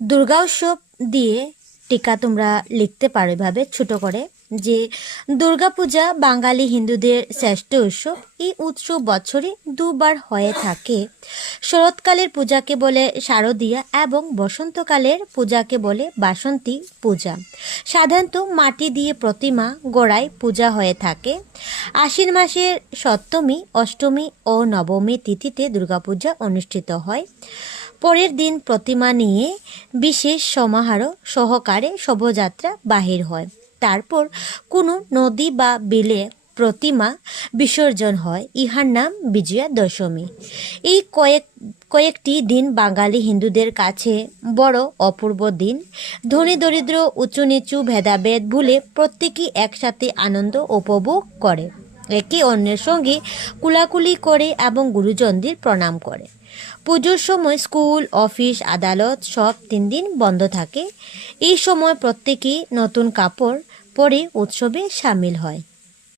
দুর্গা উৎসব দিয়ে টিকা তোমরা লিখতে পারো এভাবে ছোট করে যে দুর্গাপূজা বাঙালি হিন্দুদের শ্রেষ্ঠ উৎসব। এই উৎসব বছরে দুবার হয়ে থাকে। শরৎকালের পূজাকে বলে শারদীয়া এবং বসন্তকালের পূজাকে বলে বাসন্তী পূজা। সাধারণত মাটি দিয়ে প্রতিমা গড়ায় পূজা হয়ে থাকে। আশ্বিন মাসের সপ্তমী, অষ্টমী ও নবমী তিথিতে দুর্গাপূজা অনুষ্ঠিত হয়। পরের দিন প্রতিমা নিয়ে বিশেষ সমারোহ সহকারে শোভাযাত্রা বাহির হয়। তারপর কোনো নদী বা বিলে প্রতিমা বিসর্জন হয়। ইহার নাম বিজয়া দশমী। এই কয়েকটি দিন বাঙালি হিন্দুদের কাছে বড় অপূর্ব দিন। ধনী দরিদ্র উঁচু নিচু ভেদাভেদ ভুলে প্রত্যেকেই একসাথে আনন্দ উপভোগ করে, একে অন্যের সঙ্গে কুলাকুলি করে এবং গুরুজনদের প্রণাম করে। পুজোর সময় স্কুল, অফিস, আদালত সব 3 দিন বন্ধ থাকে। এই সময় প্রত্যেকেই নতুন কাপড় পরে উৎসবে সামিল হয়।